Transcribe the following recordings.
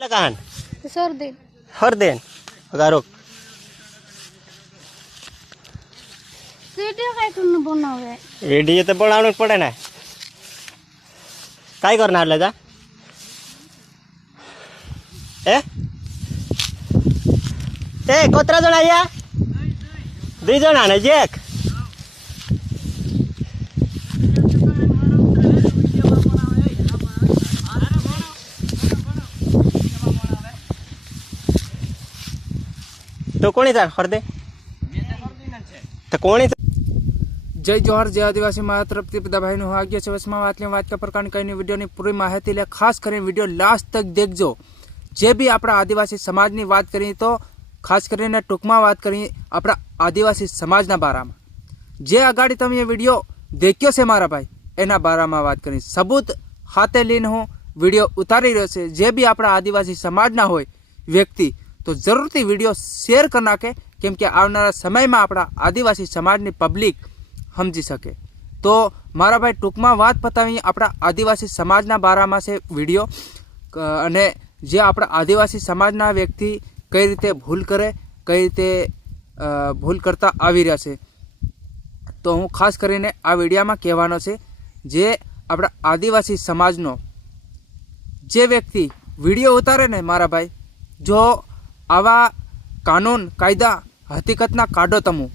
कहान सर्दी हर दिन अगारो वीडियो काय करून बनवे वीडियो तो बनावना पड़े ना काय करना ले जा ए कोतरा जण आया दुई जण आने जेक तो कोणी जा हर दे तो कोणी जय जोहर जय आदिवासी मारा तरफ બધા ભાઈનું ભાગ્ય છે વસમાં વાત का प्रकार कई वीडियो पूरी माहिती ले खास कर वीडियो लास्ट तक देखजो। जे भी अपना आदिवासी समाज की बात करी तो खास कर टूंक में बात करी अपना आदिवासी समाज बारा में जे अगाड़ी तब ये वीडियो देखियो से मारा भाई एना बारा में बात करी सबूत हाथे लीन हूँ वीडियो उतारी रह्यो छे। जे भी अपना आदिवासी समाज होय व्यक्ति तो जरूर थी वीडियो शेर कर नाखे केम के आवनारा समय में अपना आदिवासी समाज की पब्लिक समझी सके। तो मारा भाई टूंक में बात पतावी अपना आदिवासी समाजना बारा में से वीडियो अने जे अपना आदिवासी समाजना व्यक्ति कई रीते भूल करे कई रीते भूल करता आवी रह्या छे। तो हूँ खास करीने आ वीडियो में कहेवानो छे जे अपना आदिवासी समाजनो जे व्यक्ति वीडियो उतारे ने मारा भाई जो आवा कानून कायदा हकीकतना काढो तमु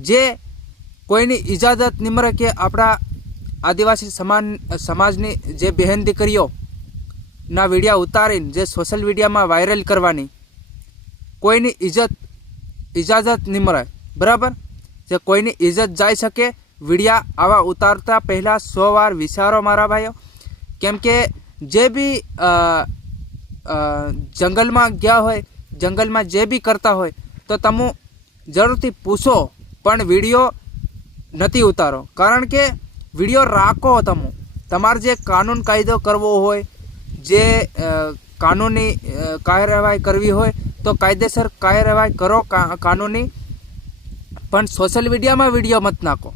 जे कोईनी इजाजत नहीं मरे के अपना आदिवासी समाजनी जे बहन दीकरीओ ना वीडियो उतारीने जे सोशल मीडिया में वायरल करवानी कोईनी इजाजत नहीं मरे बराबर। जे कोईनी इज्जत जाई सके वीडियो आवा उतारता पहला 100 वार विचारो मारा भाईओ केम के जे भी जंगल में गया होय जंगल में जे भी करता होय तो तमु जरूर थी पूछो पण वीडियो नहीं उतारो कारण के वीडियो राखो तमु तमारे जे कानून कायदो करवो होय जे कानूनी कार्यवाही करवी होय तो कायदेसर कार्यवाही करो कानूनी पण सोशल मीडिया में वीडियो मत नाखो।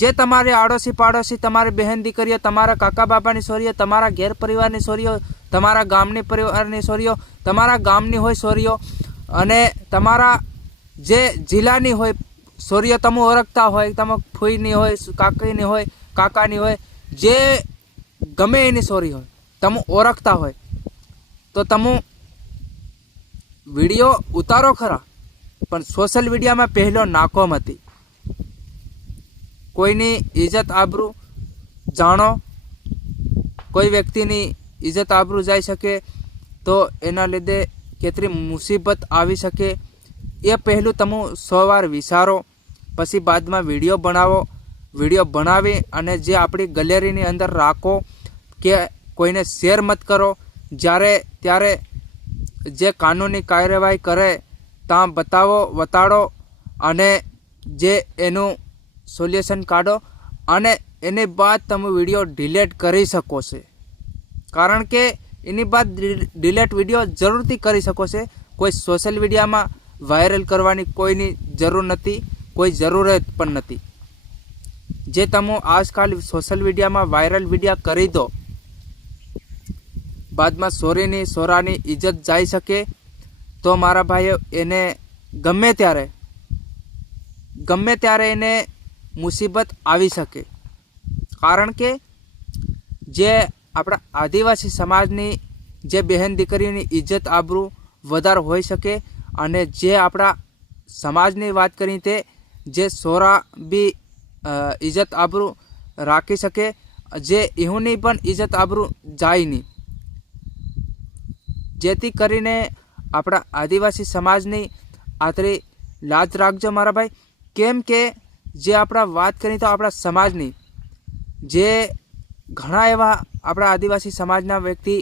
जे तमारे आड़ोशी पाड़ोशी तमारी बहन दीकरीओ तमारा काका बाबा नी सोरीओ तमारा घेर परिवार नी सोरीओ तमारा गामनी परिवार नी सोरीओ तमारा गामनी होय सोरीओ अने तमारा जे जिल्लानी होय सोरीओ तमु ओळखता होय तम फूईनी होय काकीनी होय काकानी होय जे गमे एनी सोरी होय तमु ओळखता होय तो तमु वीडियो उतारो खरा पण सोशल मीडिया में पहलो नाको मती कोईनी इज्जत आबरू जानो कोई व्यक्ति नी इज्जत आबरू जाई सके तो एना लीधे केतरी मुसीबत आवी सके ये पहलू तमु 100 वार विचारो पछी बाद में वीडियो बनावो वीडियो बनावी अने जे आपणी गैलरी नी अंदर राखो के कोईने शेर मत करो ज्यारे त्यारे जे कानूनी कार्यवाही करे ता बतावो वताड़ो अने जे एनु सोल्यूशन काढो अने एनी बाद तमे वीडियो डिलीट करी सको छे कारण के एनी बाद डिलीट वीडियो जरूर थी करी सको छे। कोई सोशल मीडिया में वायरल करवानी कोईनी जरूर नथी कोई जरूरत पण नथी। जे तमो आजकल सोशल मीडिया में वायरल वीडियो करी दो बाद में सोरीनी सोरानी इज्जत जाई सके तो मारा भाईओ एने गमे त्यारे एने मुसीबत आवी सके कारण के जे अपना आदिवासी समाजनी जे बहन दीकरीनी इज्जत आबरू वधार होई सके अने जे अपना समाजनी बात करी ते जे सोरा भी इज्जत आबरू राखी सके जे इहुनी पण इज्जत आबरू जाय नहीं जेती करीने अपना आदिवासी समाजनी आतरी लाज राखजो मारा भाई केम के जे अपना बात करी तो अपना समाजनी जे घणा एवा अपना आदिवासी समाजना व्यक्ति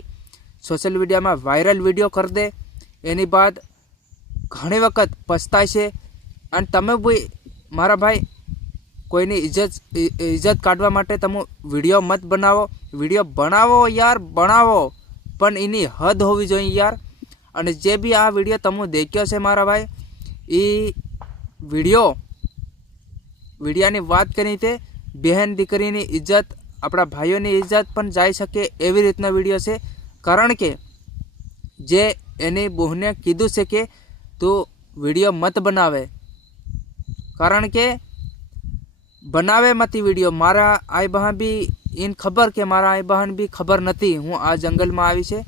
सोशल मीडिया में वायरल वीडियो कर दे एनी बाद घणी वखत पछताय छे अने तमे भी मारा भाई कोईनी इज्जत काढवा माटे तमे वीडियो मत बनावो। वीडियो बनावो यार बनावो पण एनी हद होवी जोईए यार। अने जे भी आ वीडियो तमे देख्यो छे मारा भाई ई वीडियोनी बात करी ते बहन दीकरीनी इज्जत अपना भाईओनी इज्जत पण जाई सके एवी रीतना वीडियो छे કારણ કે જે એની બહુને કીધું છે કે તું વિડીયો મત બનાવે, કારણ કે બનાવે મતી વિડીયો. મારા આઈ બહાન બી એને ખબર કે મારા આઈ બહાન બી ખબર નથી હું આ જંગલમાં આવી છે,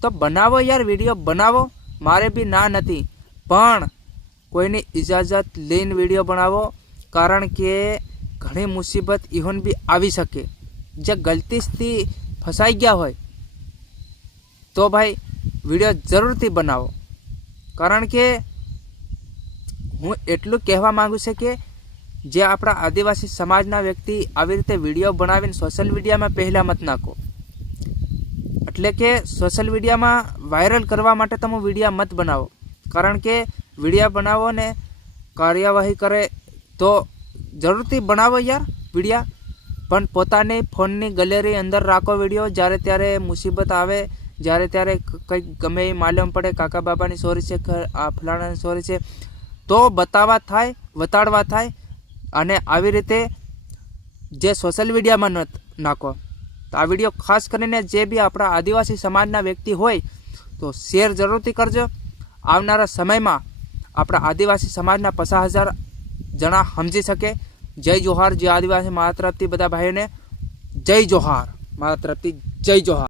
તો બનાવો યાર વિડીયો બનાવો, મારે બી ના નથી, પણ કોઈની ઇજાજત લઈને વિડીયો બનાવો, કારણ કે ઘણી મુસીબત ઇહોન બી આવી શકે. જે ગલતીથી ફસાઈ ગયા હોય તો ભાઈ વિડીયો જરૂરથી બનાવો. કારણ કે હું એટલું કહેવા માગું છું કે જે આપણા આદિવાસી સમાજના વ્યક્તિ આવી રીતે વિડીયો બનાવીને સોશિયલ મીડિયામાં પહેલાં મત નાખો. એટલે કે સોશિયલ મીડિયામાં વાયરલ કરવા માટે તમે વિડીયો મત બનાવો, કારણ કે વિડીયો બનાવો ને કાર્યવાહી કરે તો જરૂરથી બનાવો યાર વિડીયો, પણ પોતાની ફોનની ગેલેરી અંદર રાખો વિડીયો. જ્યારે ત્યારે મુસીબત આવે, જ્યારે ત્યારે કંઈક ગમે એ માલુમ પડે કાકા બાબાની ચોરી છે, આ ફલાણાની ચોરી છે, તો બતાવવા થાય, વતાડવા થાય. અને આવી રીતે જે સોશિયલ મીડિયામાં ન નાખો. તો આ વિડીયો ખાસ કરીને જે બી આપણા આદિવાસી સમાજના વ્યક્તિ હોય તો શેર જરૂરથી કરજો. આવનારા સમયમાં આપણા આદિવાસી સમાજના 50,000 જણા સમજી શકે. જય જોહાર. જે આદિવાસી મારા તરફથી બધા ભાઈઓને જય જોહાર, મારા તરફથી જય જોહાર.